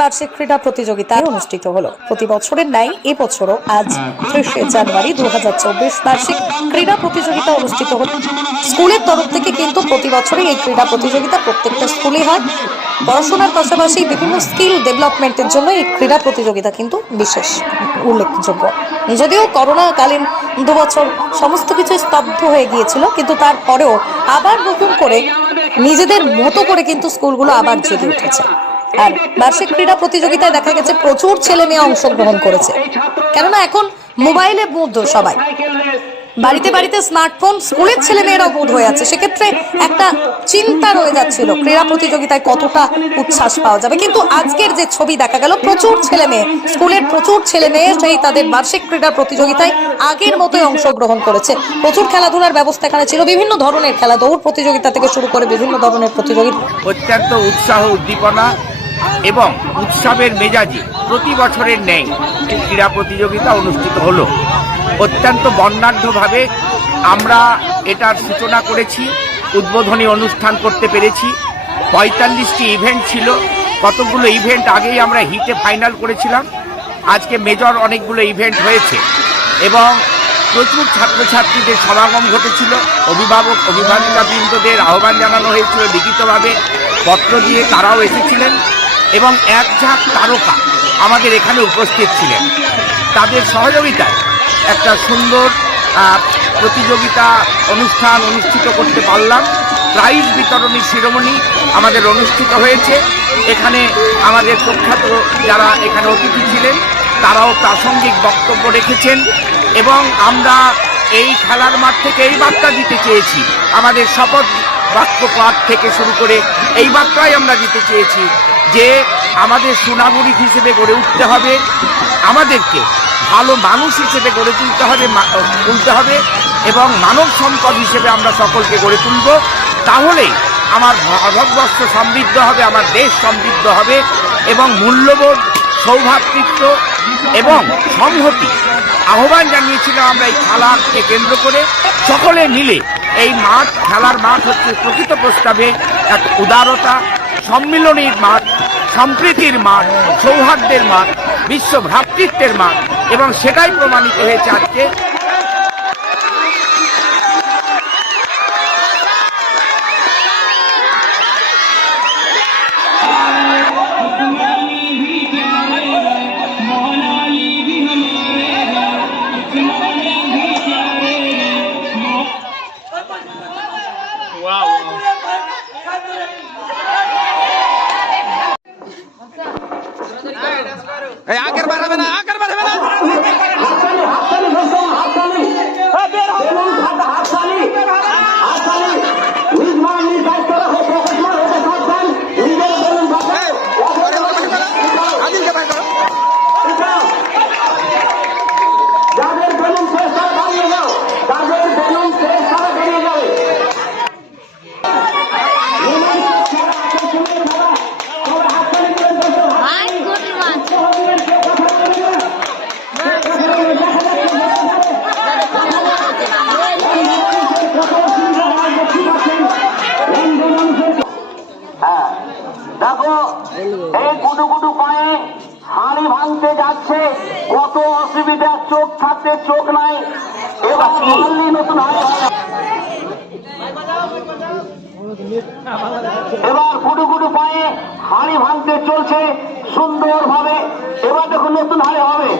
বার্ষিক ক্রীড়া প্রতিযোগিতা অনুষ্ঠিত হলো। প্রতি বছরের ন্যায় এবছরও আজ ত্রিশে জানুয়ারি দু বার্ষিক ক্রীড়া প্রতিযোগিতা অনুষ্ঠিত হলো। স্কুলের তরফ থেকে কিন্তু প্রতি বছরই এই ক্রীড়া প্রতিযোগিতা প্রত্যেকটা স্কুলে হয়। পড়াশোনার পাশাপাশি বিভিন্ন স্কিল ডেভেলপমেন্টের জন্য এই ক্রীড়া প্রতিযোগিতা কিন্তু বিশেষ উল্লেখযোগ্য। যদিও করোনাকালীন দু বছর সমস্ত কিছু স্তব্ধ হয়ে গিয়েছিল, কিন্তু তারপরেও আবার নতুন করে নিজেদের মতো করে কিন্তু স্কুলগুলো আবার জেগে উঠেছে। আর বার্ষিক ক্রীড়া প্রতিযোগিতায় দেখা গেছে প্রচুর ছেলে মেয়ে অংশগ্রহণ করেছে। কেননা এখন মোবাইলে বুদ্ধ সবাই। বাড়িতে বাড়িতে স্মার্টফোন স্কুলের ছেলে মেয়েরাও বোধ হয়ে আছে। সেক্ষেত্রে একটা চিন্তা রয়ে যাচ্ছিল ক্রীড়া প্রতিযোগিতায় কতটা উচ্ছ্বাস পাওয়া যাবে। কিন্তু আজকের যে ছবি দেখা গেল প্রচুর ছেলে মেয়ে স্কুলের প্রচুর ছেলে মেয়ে সেই তাদের বার্ষিক ক্রীড়া প্রতিযোগিতায় আগের মতোই অংশগ্রহণ করেছে। প্রচুর খেলাধুলার ব্যবস্থা এখানে ছিল বিভিন্ন ধরনের খেলা দৌড় প্রতিযোগিতা থেকে শুরু করে বিভিন্ন ধরনের প্রতিযোগিতা। অত্যন্ত উৎসাহ উদ্দীপনা এবং উৎসবের মেজাজে প্রতি বছরের ন্যায় ক্রীড়া প্রতিযোগিতা অনুষ্ঠিত হলো। অত্যন্ত বর্ণাঢ্যভাবে আমরা এটার সূচনা করেছি, উদ্বোধনী অনুষ্ঠান করতে পেরেছি। পঁয়তাল্লিশটি ইভেন্ট ছিল। কতগুলো ইভেন্ট আগেই আমরা হিটে ফাইনাল করেছিলাম। আজকে মেজর অনেকগুলো ইভেন্ট হয়েছে এবং প্রচুর ছাত্রছাত্রীদের সমাগম ঘটেছিল। অভিভাবক অভিভাবিকা বৃন্দদের আহ্বান জানানো হয়েছিল লিখিতভাবে। পত্র দিয়ে তারাও এসেছিলেন। এবং এক ঝাঁক তারকা আমাদের এখানে উপস্থিত ছিলেন। তাদের সহযোগিতায় একটা সুন্দর প্রতিযোগিতা অনুষ্ঠান অনুষ্ঠিত করতে পারলাম। প্রাইজ বিতরণী শিরোমণি আমাদের অনুষ্ঠিত হয়েছে। এখানে আমাদের প্রখ্যাত যারা এখানে অতিথি ছিলেন, তারাও প্রাসঙ্গিক বক্তব্য রেখেছেন এবং আমরা এই খেলার মাঠ থেকে এই বার্তা দিতে চেয়েছি। আমাদের শপথ বাক্য পাঠ থেকে শুরু করে এই বার্তাই আমরা দিতে চেয়েছি। যে আমাদের সুনাগরিক হিসেবে গড়ে উঠতে হবে, আমাদেরকে ভালো মানুষ হিসেবে গড়ে তুলতে হবে তুলতে হবে এবং মানব সম্পদ হিসেবে আমরা সকলকে গড়ে তুলব। তাহলেই আমার ভারতবর্ষ সমৃদ্ধ হবে, আমার দেশ সমৃদ্ধ হবে এবং মূল্যবোধ, সৌভাতৃত্ব এবং সংহতি আহ্বান জানিয়েছিলাম আমরা এই খেলাকে কেন্দ্র করে। সকলে মিলে এই মাঠ, খেলার মাঠ হচ্ছে প্রকৃত প্রস্তাবে এক উদারতা, সম্মিলনীর মাঠ। সম্প্রীতির মাঠ সৌহার্দ্যের মাঠ বিশ্ব ভ্রাতৃত্বের মাঠ এবং সেটাই প্রমাণিত হয়েছে আজকে। এই আগের বাড়াবে না আগের বাড়াবে এই গুটু গুটু পায়ে হাড়ি ভাঙতে যাচ্ছে। কত অসুবিধা, চোখ থাকতে চোখ নাই। এবার নতুন হাড়ি এবার গুটু গুটু পায়ে হাড়ি ভাঙতে চলছে সুন্দর ভাবে এবার দেখো নতুন হাড়ি হবে।